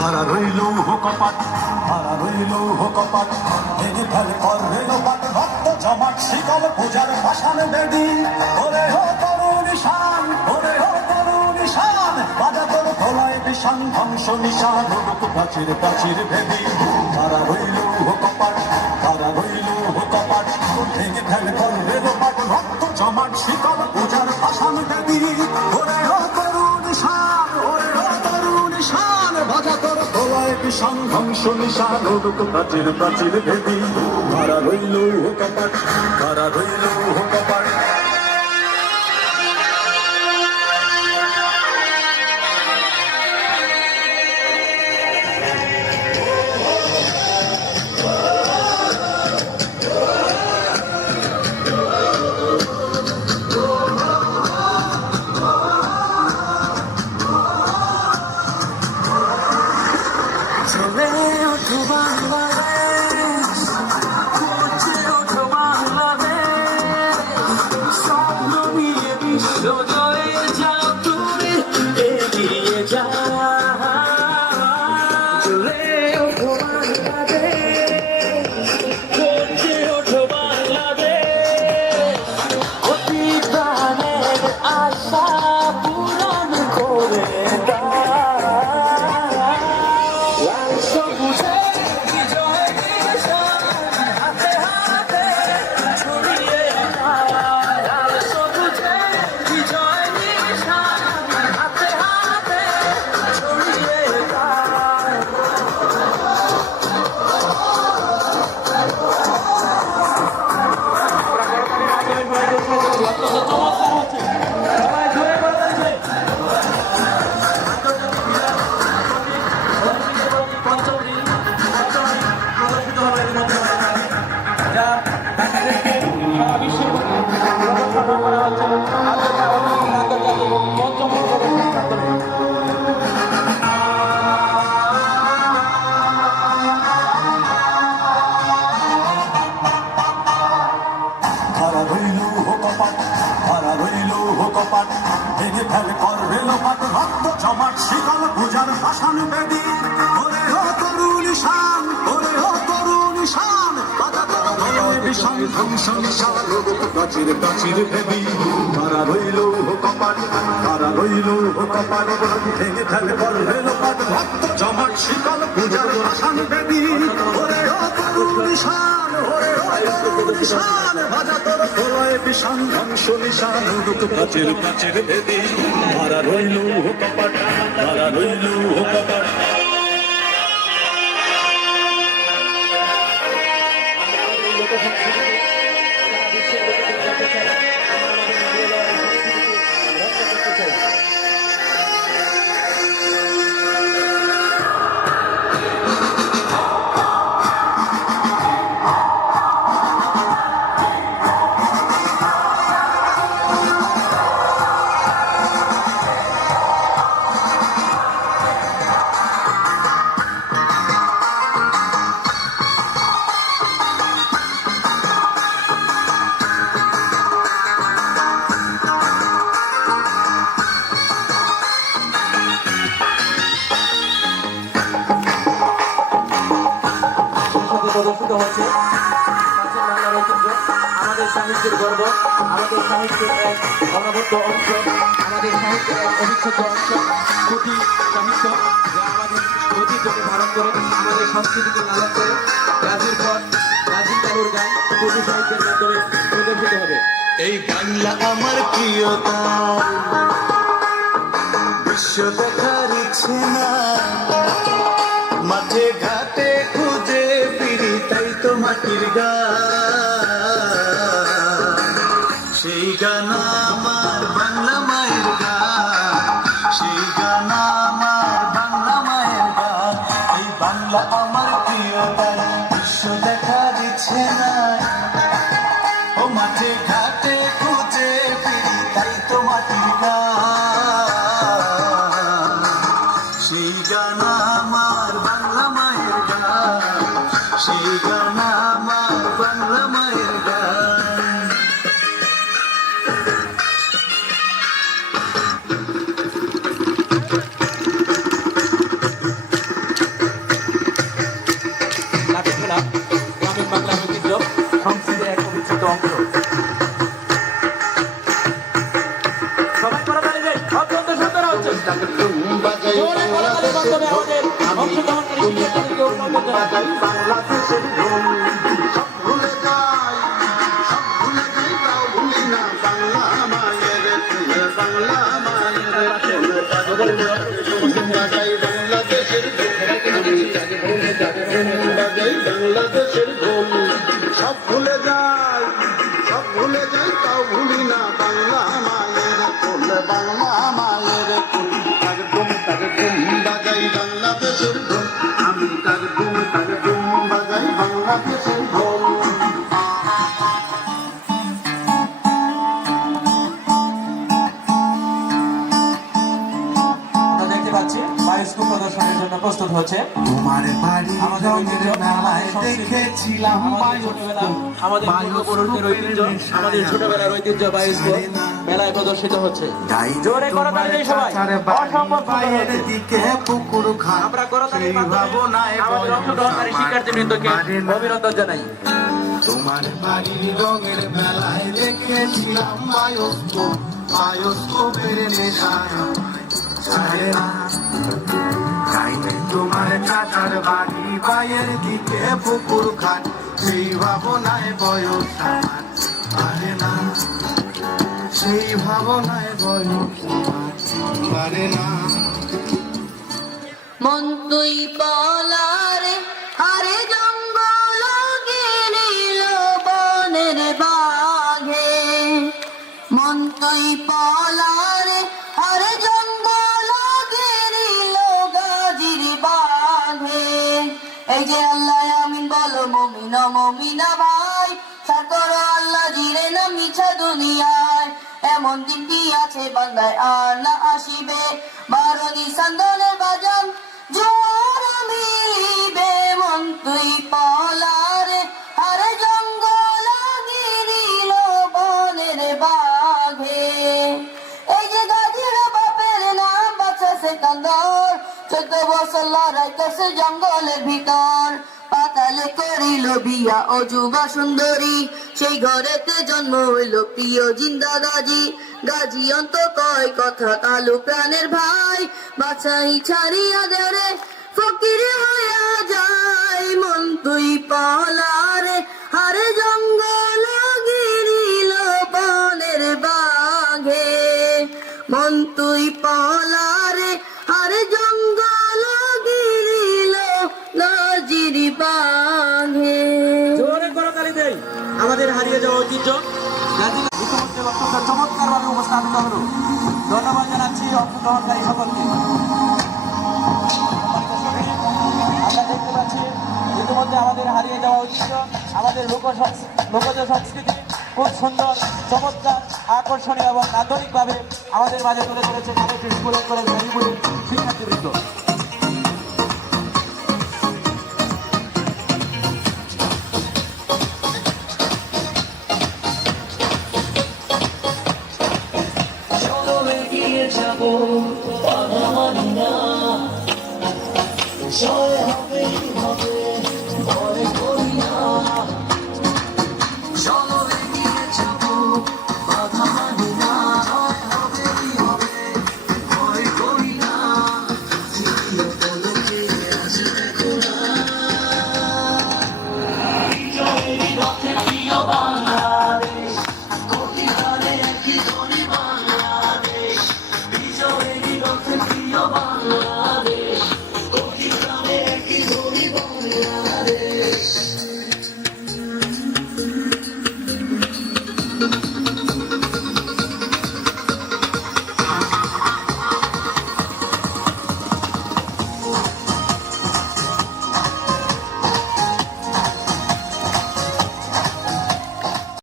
হারা রইল কপাট, হারা রইল কপাট, ভেঙে ফেলে করবে লোপাট, রক্ত জমাট শিকল পূজার ভাসান বেদি। ওরে হো তরুণ শান, ওরে হো তরুণ শান, বাজা তোর খোলায় বিষান ধ্বংস নিশান, রূপ প্রাচীর প্রাচীর ভেদি। হারা রইল কপাট, হারা রইল কপাট, ভেঙে ফেলে করবে লোপাট, রক্ত জমাট শিকল পূজার ভাসান বেদি। ওরে হো তরুণ শান, ওরে হো তরুণ শান, বাজা তোর খোলায় বিষান ধ্বংস নিশান, রূপ প্রাচীর প্রাচীর ভেদি। হারা রইল কপাট, হারা রইল কপাট। চলে ওঠো বাংলাদেশ, করছে ওঠো বাংলাদেশ, স্বপ্ন নিয়ে বিশ্ব জয়ে যাও তুমি, এগিয়ে যাও। চলে ওঠো বাংলাদেশ, করছে ওঠো বাংলাদেশ, অতি প্রাণের আশা পূরণ করে দাও। সবুজে বিজয় নিশান, হাতে হাতে ছড়িয়ে দাও। সবুজে বিজয় নিশান, হাতে হাতে ছড়িয়ে দাও। হারা রইল কপাট, হারা রইল কপাট, ভেঙে ফেলে করবে লোপাট, রক্ত জমাট শিকল পূজার ভাসান বেদি। ওরে হো তরুণ শান, ওরে হো তরুণ শান, বাজা তোর খোলায় বিষান ধ্বংস নিশান, রূপ প্রাচীর প্রাচীর ভেদি। হারা রইল কপাট, হারা রইল কপাট, ভেঙে ফেলে করবে লোপাট, রক্ত জমাট শিকল পূজার ভাসান বেদি। ওরে হো তরুণ শান, ওরে হো তরুণ শান, বাজা তোর খোলায় বিষান ধ্বংস নিশান, রূপ প্রাচীর প্রাচীর ভেদি। হারা রইল কপাট, হারা রইল কপাট। প্রদর্শিত হচ্ছে প্রাচীন বাংলার ঐতিহ্য, আমাদের সাহিত্যের গর্ব, আমাদের সাহিত্যের এক অনবদ্য অংশ, আমাদের সাহিত্যের এক অবিচ্ছেদ্য অংশ, পুঁথি সাহিত্য যা আমাদের ঐতিহ্যকে ধারণ করে, আমাদের সংস্কৃতিকে লালন করে। রাজুর পর রাজীব কালুর গান পুঁথি সাহিত্যের মাধ্যমে প্রদর্শিত হবে। এই বাংলা আমার প্রিয়তা, বিশ্ব দেখার ইচ্ছে না, মাঠে ঘাটে খুঁজে ফিরি তাই তো মাটির গান, সেই গান আমার বাংলা মায়ের গান, সেই গান আমার বাংলা মায়ের গান। এই বাংলা আমার প্রিয়তা, বিশ্ব দেখার ইচ্ছে না, ও মাঠে ঘাটে খুঁজে ফিরি তাই তো মাটির গান। হচ্ছে জোরে করতালির মাধ্যমে আমাদের অংশগ্রহণকারী শিক্ষার্থীদেরকে অভিনন্দন জানাই। বাংলাদেশের ধুম সব ভুলে যাই, সব ভুলে যাই, তাও ভুলি না বাংলা মায়ের ফুল, বাংলা মায়ের ফুল। বাজাই বাংলাদেশের ধুম, বাজাই বাংলাদেশের ধুম, সব ভুলে যাই, সব ভুলে যাই, তাও ভুলি না বাংলা মায়ের ফুল, বাংলা মায়ের ফুল। তার ধুম বাজাই বাংলাদেশের ধুম, আমি তার ধুম বাজাই বাংলাদেশের ধুম। আমরা দেখতে পাচ্ছি বায়োস্কোপ প্রদর্শনের জন্য প্রস্তুত হচ্ছে তোমার বাড়ি আমাদের ঐতিহ্য, মেলায় আমাদের সংস্কৃতি, দেখেছিলাম আমাদের ছোটবেলা, আমাদের পূর্বপুরুষদের ঐতিহ্য, আমাদের ছোটবেলার ঐতিহ্য বায়োস্কোপ মেলায় প্রদর্শিত হচ্ছে। জোরে করতালি দেই সবাই, অসম্ভব সুন্দর হচ্ছে। দিকে পুকুর ঘাট, আমরা করতালির মাধ্যমে আমাদের অংশগ্রহণকারী শিক্ষার্থীবৃন্দকে অভিনন্দন জানাই। তোমার বাড়ির রঙের মেলায় দেখেছিলাম বায়োস্কোপ, বায়োস্কোপের নেশায় ছাড়ে না। তাইলে তোমার চাচার বাড়ি বাইয়ের দিকে পুকুর ঘাট, সেই ভাবনায় বয়স আমার পারে না, সেই ভাবনায় বয়স আমার পারে না। মন তুই পলারে আরে জঙ্গল গিরিল বনের বাঘে, মন তুই পলারে আরে জঙ্গল গিরিল গাজির বাঘে। এই যে আল্লাহ আমিন বলো মমিনা মমিনা ভাই, সাকর আল্লাহ জিরে না মিছা দুনিয়ায়। এমন দিনটি আছে বান্দায় আর না আসিবে, 12 নিশান দলের বাজান জোয়ার মিলিবে। মন তুই পলারে আরে জঙ্গল গিরিল বনের বাঘে। এই যে গাজীর বাপের নাম বাচ্চা সেকান্দর, 14 বছর লড়াই করছে জঙ্গলের ভিতর। পাতালে করিল বিয়া ও যুবা সুন্দরী, সেই ঘরেতে জন্ম হইল প্রিয় জিন্দা গাজী। গাজী অন্ত কয় কথা কালু প্রাণের ভাই, বাছাই ছাড়িয়া দেরে ফকির হইয়া যায়। মন তুই পলারে হারে জঙ্গল গিরিল বনের বাঘে, মন তুই পলারে হারে জঙ্গল গিরিল গাজির বাঘে। জোরে করতালি দেই আমাদের হারিয়ে যাওয়া ঐতিহ্য গাজী ইতিমধ্যে বক্তব্য চমৎকারভাবে উপস্থাপিত হলো। ধন্যবাদ জানাচ্ছি অংশগ্রহণকারী সকলকে। আমরা দেখতে পাচ্ছি ইতিমধ্যে আমাদের হারিয়ে যাওয়া ঐতিহ্য, আমাদের লোকজ সংস্কৃতি খুব সুন্দর, চমৎকার, আকর্ষণীয় এবং আধুনিকভাবে আমাদের মাঝে তুলে ধরেছে কলেজ স্কুলের কলেজ মেদিনীপুরের শিক্ষার্থীবৃন্দ। জয় হবেই হবে।